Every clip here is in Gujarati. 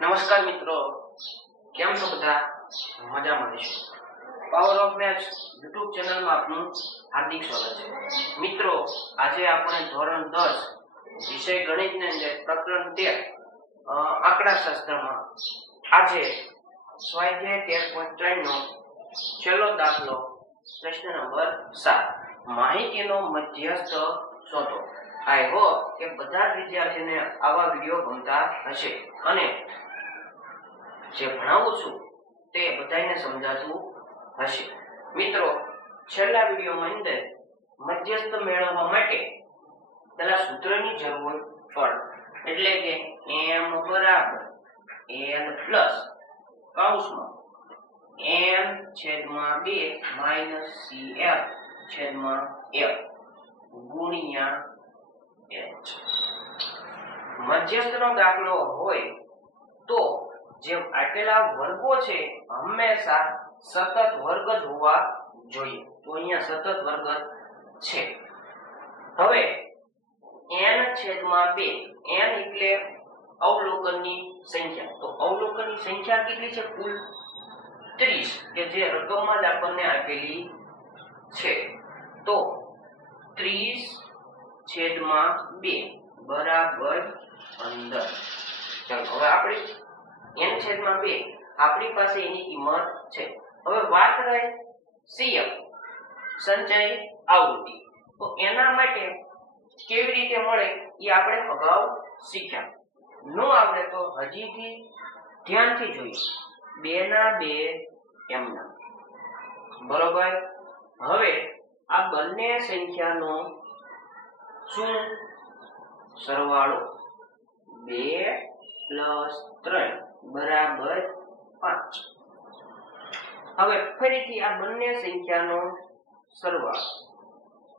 નમસ્કાર મિત્રો, કેમ છો બધા? મજામાં હશો? પાવર ઓફ મેથ્સ YouTube ચેનલમાં આપનું હાર્દિક સ્વાગત છે. મિત્રો, આજે આપણે ધોરણ 10 વિષય ગણિતની અંદર પ્રકરણ 13 આંકડાશાસ્ત્રમાં આજે સ્વાધ્યાય 13.3 નો છેલ્લો દાખલો પ્રશ્ન નંબર 7 માહિતીનો મધ્યસ્થ શોધો. આઈ હોપ કે બધા જ વિદ્યાર્થીઓને આવા વિડિયો ગમતા હશે અને જે ભણાવું છું તે બધાને સમજાતું હશે. મિત્રો, છેલ્લા વિડિયોમાં અંદર મધ્યસ્થ મેળવવા માટે પહેલા સૂત્રની જરૂર પડે, એટલે કે m બરાબર n પ્લસ કૌંસમાં n છેદમાં 2 માઈનસ cf છેદમાં f ગુણ્યા h. મધ્યસ્થનો દાખલો હોય તો જે આપેલા વર્ગો છે હંમેશા સતત વર્ગ જ હોવા જોઈએ. તો અહીંયા સતત વર્ગ છે. હવે n છેદમાં 2, n એટલે અવલોકનની સંખ્યા. તો અવલોકનની સંખ્યા કેટલી છે? કુલ 30, કે જે રકમમાં જ આપણને આપેલી છે. તો 30 છેદમાં 2 બરાબર 15. ચાલો હવે આપણે n છેદમાં 2 આપણી પાસે એની કિંમત છે. હવે વાત રહે CF સંચય આવૃત્તિ. તો એના માટે કેવી રીતે મળે એ આપણે અગાઉ શીખ્યા. નો આવડે તો હજીથી ધ્યાનથી જોઈએ. 2 ના 2 એમના બરોબર. હવે આ બંને સંખ્યાનો શું સરવાળો 2 પ્લસ 3 બરાબર 5. હવે ફરીથી આ બંને સંખ્યાનો સરવાળો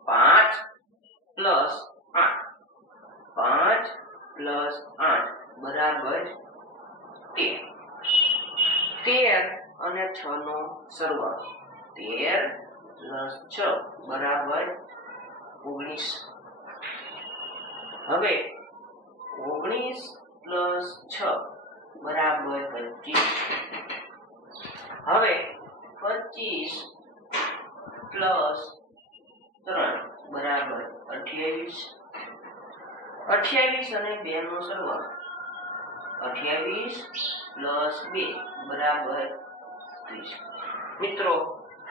5 પ્લસ 8, 5 પ્લસ 8 બરાબર 13. 13 અને 6 નો સરવાળો 13 પ્લસ 6 બરાબર 19. હવે 19 પ્લસ 6 બરાબર 25. હવે 25 પ્લસ 3 બરાબર 28. 28 અને 2 નો સરવાળો 28 પ્લસ 2 બરાબર 30. મિત્રો,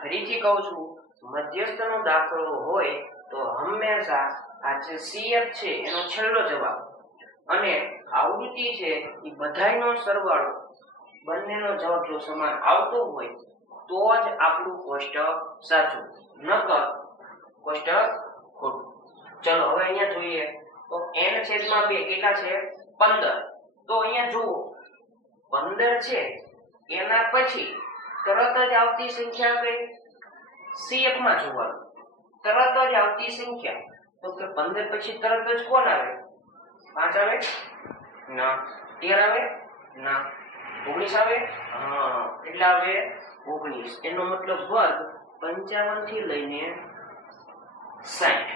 ફરીથી કહું છું, મધ્યસ્થનો દાખલો હોય તો હંમેશા આ જે CF છે એનો છેલ્લો જવાબ અને આવૃત્તિ છે એ બધાયનો સરવાળો બંનેનો જવાબ જો સમાન આવતો હોય તો જ આપણું કોષ્ટક સાચું, નકર કોષ્ટક ખોટું. ચલો હવે અહીંયા જોઈએ તો n છેદમાં 2 કેટલા છે? 15. તો અહીંયા જુઓ 15 છે એના પછી તરત જ આવતી સંખ્યા કઈ? CF માં જોવાનું. તરત જ આવતી સંખ્યા તો કે 15 પછી તરત જ કોણ આવે? 5 આવે? ના. 13 આવે? ના. 19 આવે? હા, એટલે આવે 19. એનો મતલબ વર્ગ 55 થી લઈને 60.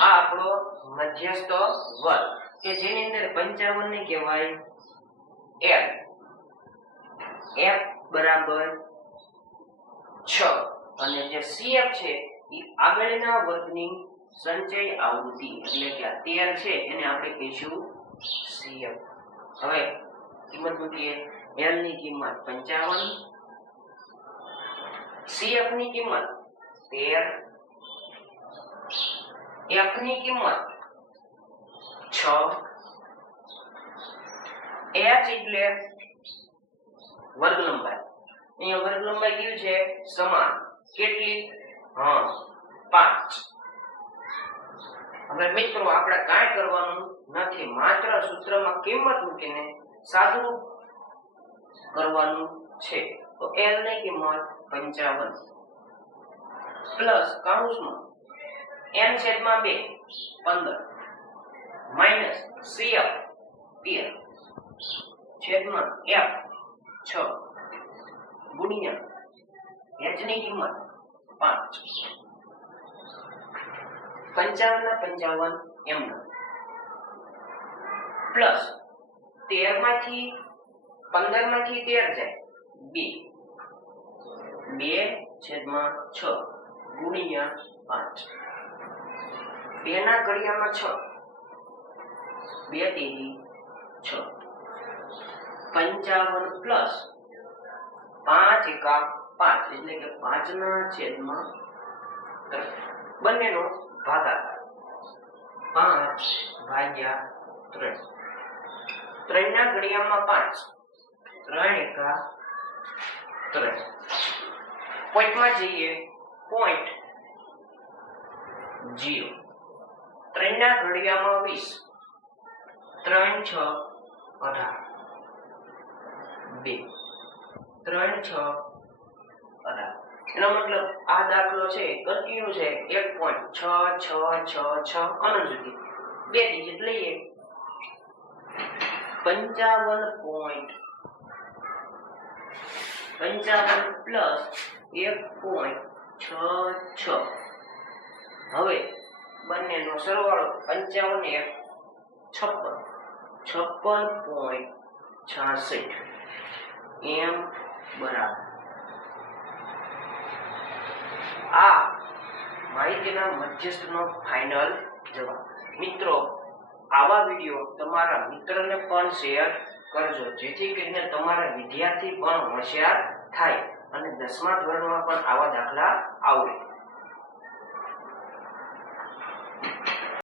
આ આપણો મધ્યસ્થ વર્ગ કે જેની અંદર 55 ને કહેવાય L. F બરાબર 6 અને જે CF છે એ આગળના વર્ગની સંચય આવૃત્તિ, એટલે કે આ 13 છે એને આપણે કહીશું CF. હવે કિંમત મૂકીએ. L ની કિંમત 55, CF ની કિંમત 13, F ની કિંમત 6, H એટલે વર્ગ લંબાઈ. અહીંયા વર્ગ લંબાઈ કેવી છે? સમાન. કેટલી? 5. હવે મિત્રો, આપણે કાંઈ કરવાનું નથી, માત્ર સૂત્રમાં કિંમત મૂકીને સાદું કરવાનું છે. તો L ની કિંમત 55 પ્લસ કૌંસમાં n છેદમાં 2 15 માઈનસ CF 13 છેદમાં F 6 ગુણ્યા h ની કિંમત 5. 55 ના 55 એમના પ્લસ 13 માંથી 13 જાય 2/6 ગુણ્યા 5. 2 ના ઘડિયામાં 6, 2 તેરી 6, 55 પ્લસ 5 એકા 5 એટલે કે 5 ના છેદમાં 3. બંનેનો ભાગાકાર 5/3. 3 ના ઘડિયામાં 5, 3 એકા 3. પોઈન્ટમાં જઈએ, પોઈન્ટ 0. 3 ના ઘડિયામાં 20, 3 6 18, 2, 3 6 18. એનો મતલબ આ દાખલો છે કન્ટિન્યુ છે, 1.66666 અનંત સુધી. 2 ડિજિટ લઈએ, 55 પ્લસ 1.66. હવે બંનેનો સરવાળો 55 1 56.66 એમ બરાબર. આ માહિતીના મધ્યસ્થનો ફાઇનલ જવાબ. મિત્રો, આવા વિડીયો તમારા મિત્રને પણ શેર કરજો, જેથી કરીને તમારા વિદ્યાર્થી પણ હોશિયાર થાય અને 10મા ધોરણમાં પણ આવા દાખલા આવડે.